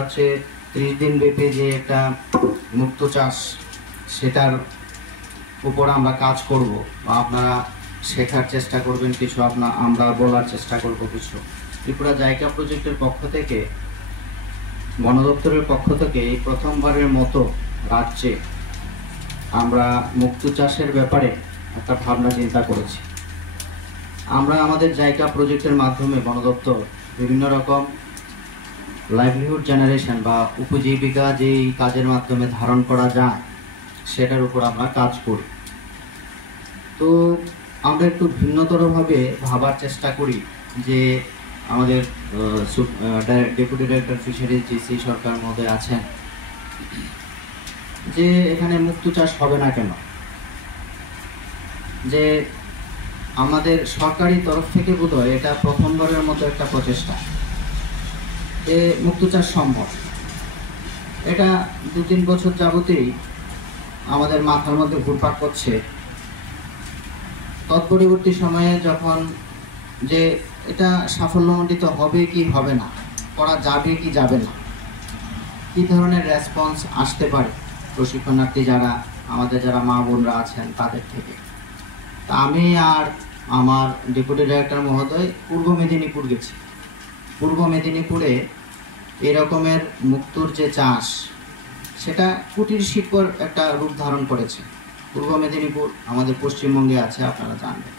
হচ্ছে 30 দিন ব্যাপী যে একটা মুক্ত চাষ সেটার উপর আমরা কাজ করব বা আপনারা শেখার চেষ্টা করবেন কিছু আমরা বলার চেষ্টা করব কিছু। ত্রিপুরা জাইকা প্রজেক্টের পক্ষ থেকে বন দপ্তরের পক্ষ থেকে এই প্রথমবারের মতো রাজ্যে আমরা মুক্ত চাষের ব্যাপারে একটা ভাবনা চিন্তা করেছি। আমরা আমাদের জাইকা প্রজেক্টের মাধ্যমে বন দপ্তর বিভিন্ন রকম লাইভলিহুড জেনারেশন বা উপজীবিকা যেই কাজের মাধ্যমে ধারণ করা যায় সেটার উপর আমরা কাজ করি। তো আমরা একটু ভিন্নতরভাবে ভাবার চেষ্টা করি যে আমাদের ডেপুটি ডাইরেক্টর ফিশারিজ ডিসি সরকার মহোদয় আছেন, যে এখানে মুক্ত চাষ হবে না কেন, যে আমাদের সরকারি তরফ থেকে বোধহয় এটা প্রথমবারের মতো একটা প্রচেষ্টা যে মুক্ত চাষ সম্ভব। এটা 2-3 বছর যাবতেই আমাদের মাথার মধ্যে ঘুরপাক করছে। তৎপরবর্তী সময়ে যখন যে এটা সাফল্যমণ্ডিত হবে কি হবে না, করা যাবে কি যাবে না, কী ধরনের রেসপন্স আসতে পারে প্রশিক্ষণার্থী যারা আমাদের যারা মা বোনরা আছেন তাদের থেকে। তা আমি আর আমার ডেপুটি ডাইরেক্টর মহোদয় পূর্ব মেদিনীপুর গেছি। পূর্ব মেদিনীপুরে এরকমের মুক্তোর যে চাষ সেটা কুটির শিল্পর একটা রূপ ধারণ করেছে। পূর্ব মেদিনীপুর আমাদের পশ্চিমবঙ্গে আছে, আপনারা জানবেন।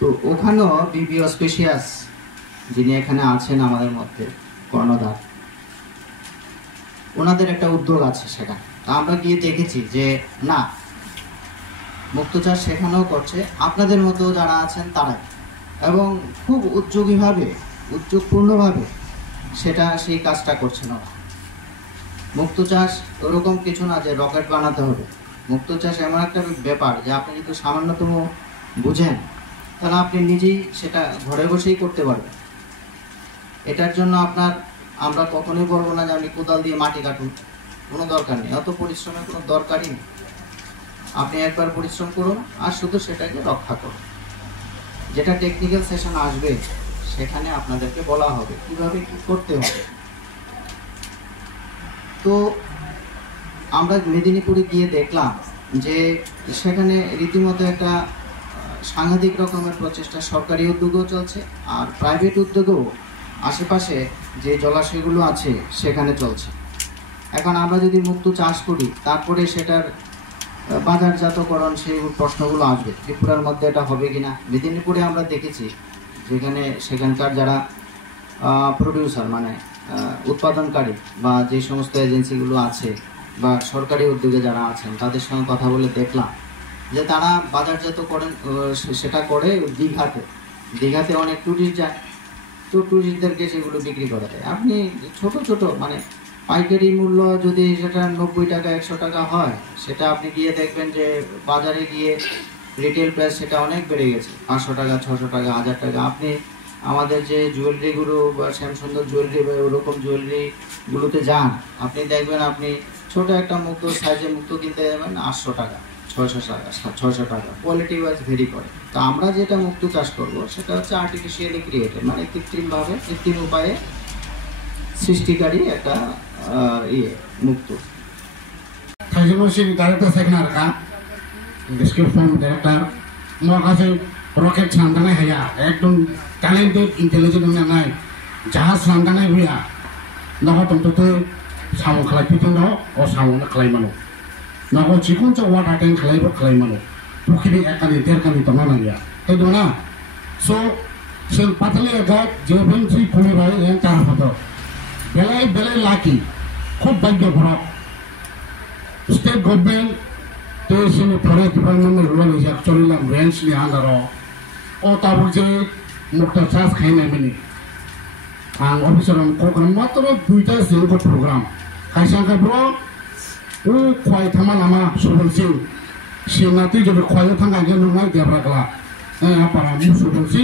তো ওখানেও বিবিও স্পেশিয়াস যিনি এখানে আছেন আমাদের মধ্যে কর্ণধার, ওনাদের একটা উদ্যোগ আছে সেটা। তা আমরা গিয়ে দেখেছি যে না, মুক্ত চাষ সেখানেও করছে আপনাদের মতো যারা আছেন তারাই, এবং খুব উদ্যোগপূর্ণভাবে সেটা সেই কাজটা করছে না। মুক্ত চাষ ওরকম কিছু না যে রকেট বানাতে হবে। মুক্ত চাষ এমন একটা ব্যাপার যে আপনি যদি সামান্যতম বুঝেন তাহলে আপনি নিজেই সেটা ঘরে বসেই করতে পারবেন। এটার জন্য আমরা কখনোই বলবো না যে আপনি কোদাল দিয়ে মাটি কাটুন, কোনো দরকার নেই, অত পরিশ্রমের কোনো দরকারই নেই। আপনি একবার পরিশ্রম করুন আর শুধু সেটাকে রক্ষা করুন। যেটা টেকনিক্যাল সেশন আসবে সেখানে আপনাদেরকে বলা হবে কীভাবে কী করতে হবে। তো আমরা মেদিনীপুরে গিয়ে দেখলাম যে সেখানে রীতিমতো একটা সাংঘাতিক রকমের প্রচেষ্টা সরকারি উদ্যোগও চলছে, আর প্রাইভেট উদ্যোগও আশেপাশে যে জলাশয়গুলো আছে সেখানে চলছে। এখন আমরা যদি মুক্ত চাষ করি তারপরে সেটার বাজারজাতকরণ সেই প্রশ্নগুলো আসবে, ত্রিপুরার মধ্যে এটা হবে কিনা। মেদিনীপুরে আমরা দেখেছি যেখানে সেখানকার যারা প্রডিউসার মানে উৎপাদনকারী বা যে সমস্ত এজেন্সিগুলো আছে বা সরকারি উদ্যোগে যারা আছেন তাদের সঙ্গে কথা বলে দেখলাম যে তারা বাজারজাত করেন, সেটা করে দীঘাতে অনেক ট্যুরিস্ট যায়, তো ট্যুরিস্টদেরকে সেগুলো বিক্রি করা যায়। আপনি ছোট মানে পাইকারি মূল্য যদি সেটা 90 টাকা 100 টাকা হয়, সেটা আপনি গিয়ে দেখবেন যে বাজারে গিয়ে রিটেল প্রাইস সেটা অনেক বেড়ে গেছে, 500 টাকা 600 টাকা 1000 টাকা। আপনি আমাদের যে জুয়েলারিগুলো বা শ্যামসুন্দর জুয়েলারি বা ওরকম জুয়েলারিগুলোতে যান, আপনি দেখবেন আপনি ছোট একটা মুক্ত সাইজে মুক্ত কিনতে যাবেন 800 টাকা 600 টাকা, কোয়ালিটি ওয়াইজ ভেরি করে। তো আমরা যেটা মুক্ত চাষ করব সেটা হচ্ছে আর্টিফিশিয়ালি ক্রিয়েটেড, মানে কৃত্রিম উপায়ে সৃষ্টিকারী একটা মুক্ত। डायरेक्टर सेकंड का डिस्क्रिप्शन डायरेक्टर माखासे रकेट सानदानाय हाया एकदम टैलेंटेड इंटेलिजेंट नाय जहाज सानदानाय हुया नहो तंतते सामो खलायथिथों ओ सामो खलायमानो नहो जिकुन च वाटर टैंक खलायमानो पुखिरि एकानि देरकानि तमा नाया हेदोना सो सेल पातले गा जेबेन थ्री खुनि भाई एन चार फतो बेलाय लाकी खूब भाग्य भरा स्टेट गवर्नमेंट तेसिनि forest department rural is actually range नि आन्दाराव ओ ताबुक जे मुक्त चाष खायनाय माने आं अफिसार कोकन मात्र 2टा सिंगल प्रोग्राम खायसांका ब्रो ओ खय थामा नामा सुबनसि सिनाति जब खय थांगा जे नुनाय देब्रागला आपारा मुसुबनसि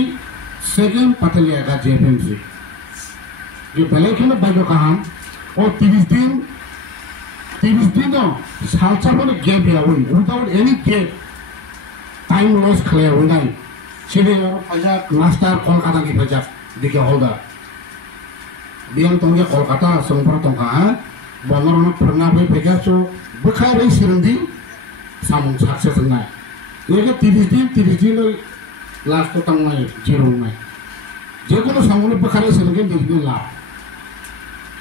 सेकेंड पातलिया का जेफेंसि ये बेलेखिन बाइक कहां ओ 30 दिन सालसाफोर गेप गैयामोन विदाउट एनी गेप टाइम लस खालायामोन सिरियाव फैजा मास्टार कलकाता की फैजा दिखे Halda biang tongnya Kolkata songpar tongka bonor pernah bekerja so bekerja serendi samung sukses naik ini 30 din last tong mai zero mai যেকোনো সামনে bekerja serendi di lah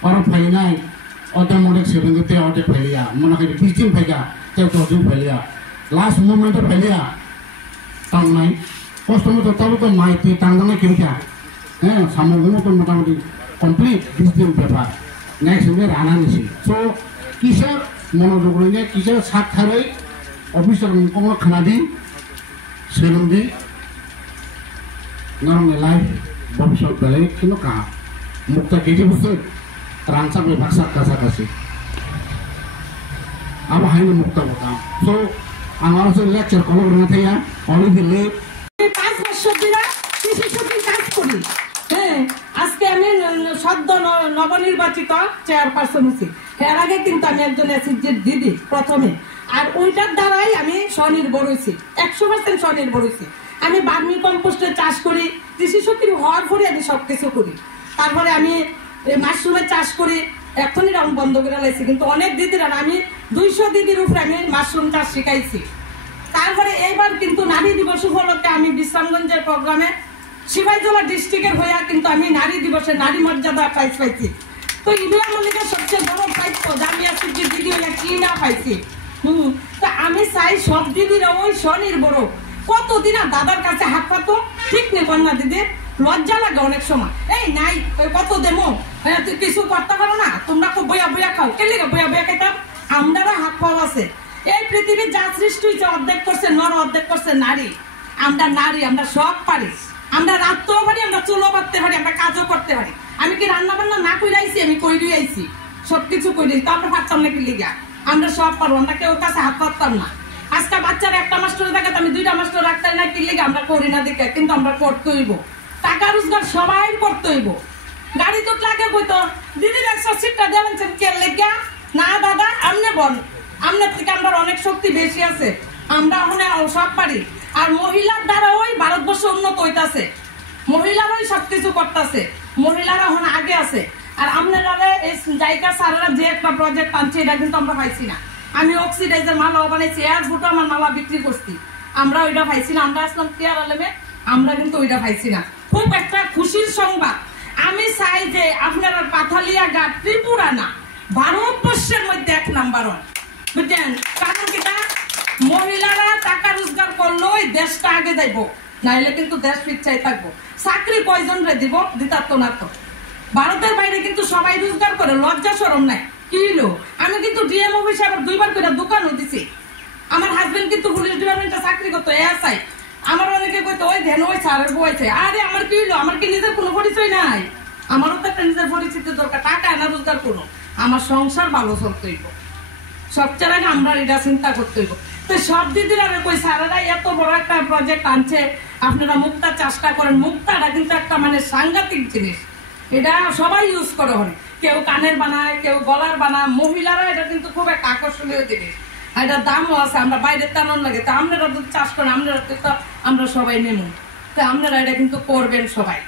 orang failnya orang model serendi orang failnya mana kayak bising failnya teu tujuh failnya last moment failnya tang mai customer tahu mai ti tanggalnya kira সামগ্রী তো মোটামুটি complete 20 দিন ব্যাপার next দিনে রানা নিছি so কিসের মনোযোগ নিয়ে কিসের সাত থারে অফিসের কোনো খানা দিন সেরম দি নরমে লাইফ ভবিষ্যৎ বেলে কিন্তু কাহা মুক্তা কেজি বুঝতে রানসা বিভাগ সাত কাছাকাছি আমার হাইনি মুক্তা কথা সো আমার হচ্ছে লেকচার কল করে থাকা অনেক দিলে 5 বছর ধরে কৃষি সচিব কাজ করি আজকে আমি সদ্য নবনির্বাচিত চেয়ারপারসন হচ্ছি এর আগে কিন্তু আমি একজন এসএসজির দিদি প্রথমে আর ওইটার দ্বারাই আমি স্বনির্ভর হয়েছি 100% স্বনির্ভর হয়েছি আমি বার্মি কম্পোস্টের চাষ করি কৃষি সচিব হওয়ার পরে আমি সবকিছু করি তারপরে আমি মাশরুমের চাষ করি এখনই রং বন্ধ করে লাইছি কিন্তু অনেক দিদিরা আমি 200 দিদির উপরে আমি মাশরুম চাষ শিখাইছি তারপরে এইবার কিন্তু নারী দিবস উপলক্ষে আমি বিশ্রামগঞ্জের প্রোগ্রামে সিপাহীজলা ডিস্ট্রিক্টের হইয়া কিন্তু আমি নারী দিবসে নারী মর্যাদা প্রাইজ পাইছি তো ইন্ডিয়া মল্লিকের সবচেয়ে বড় প্রাইজ তো জামিয়া সিদ্দিক দিদি হইয়া কি না পাইছি তা আমি চাই সব দিদিরা ওই স্বনির্ভর কতদিন আর দাদার কাছে হাত পাতো ঠিক নেই কন্যা দিদি লজ্জা লাগে অনেক সময় এই নাই কত দেমো তুই কিছু করতে পারো না তোমরা খুব বইয়া বইয়া খাও কেলে বইয়া বইয়া খাইতাম আমরা হাত পাওয়া আছে এই পৃথিবীর যা সৃষ্টি হয়েছে অর্ধেক করছে নর অর্ধেক করছে নারী আমরা সব পারি আমরা রাখতেও পারি আমরা চুলো করতে পারি আমরা কাজও করতে পারি আমি কি রান্না বান্না না করে আইছি আমি কইরি আইছি সবকিছু কইরি তো আমরা পারতাম না কি লিগা আমরা সব পারবো আমরা কেউ কাছে হাত পারতাম না আজকে বাচ্চারা একটা মাস্টার দেখাতে আমি 2টা মাস্টার রাখতে না কি লিগা আমরা করি না দেখে কিন্তু আমরা করতে হইব টাকা রোজগার সবাই করতে হইব গাড়ি তো লাগে কইতো দিদির 180টা দেবেন কে লেগা না দাদা আমনে বল আমনে থেকে আমরা অনেক শক্তি বেশি আছে আমরা ওখানে সব পারি আর মহিলার দ্বারা ওই ভারতবর্ষ উন্নত হইতাছে মহিলারাই সবকিছু করতেছে মহিলারা এখন আগে আছে আর আপনারা এই জায়গা সারারা যে একটা প্রজেক্ট আনছে এটা কিন্তু আমরা পাইছি না আমি অক্সিডাইজার মালা বানাইছি এয়ার ফুটো আমার মালা বিক্রি করছি আমরা ওইটা পাইছি না আমরা আসলাম কেয়ার আলমে আমরা কিন্তু ওইটা পাইছি না খুব একটা খুশির সংবাদ আমি চাই যে আপনারা পাথালিয়া ঘাট ত্রিপুরা না ভারতবর্ষের মধ্যে 1 নাম্বার 1 বুঝছেন কারণ কিটা মহিলারা টাকা রোজগার করলো ওই দেশটা আগে যাইব নাইলে কিন্তু দেশ পিছাই থাকবো চাকরি কয়জন রে দিব দিতার তো না তো ভারতের বাইরে কিন্তু সবাই রোজগার করে লজ্জা শরম নাই কি হলো আমি কিন্তু ডিএম অফিসে আবার 2বার করে দোকানও দিছি আমার হাজবেন্ড কিন্তু পুলিশ ডিপার্টমেন্টে চাকরি করতো এসআই আমার অনেকে কইতো ওই ধ্যান ওই স্যারের বইছে আরে আমার কি হলো আমার কি নিজের কোনো পরিচয় নাই আমারও তো একটা নিজের পরিচিতি দরকার টাকা না রোজগার করো আমার সংসার ভালো চলতে হইব সবচেয়ে আগে আমরা এটা চিন্তা করতে হইব তো সব দিদিরা কই স্যারেরা এত বড় একটা প্রজেক্ট আনছে আপনারা মুক্তা চাষটা করেন মুক্তাটা কিন্তু একটা মানে সাংঘাতিক জিনিস এটা সবাই ইউজ করে হয় কেউ কানের বানায় কেউ গলার বানায় মহিলারা এটা কিন্তু খুব একটা আকর্ষণীয় জিনিস এটা দামও আছে আমরা বাইরে টানান লাগে তো আপনারা যদি চাষ করেন আপনারা তো আমরা সবাই নেব তো আপনারা এটা কিন্তু করবেন সবাই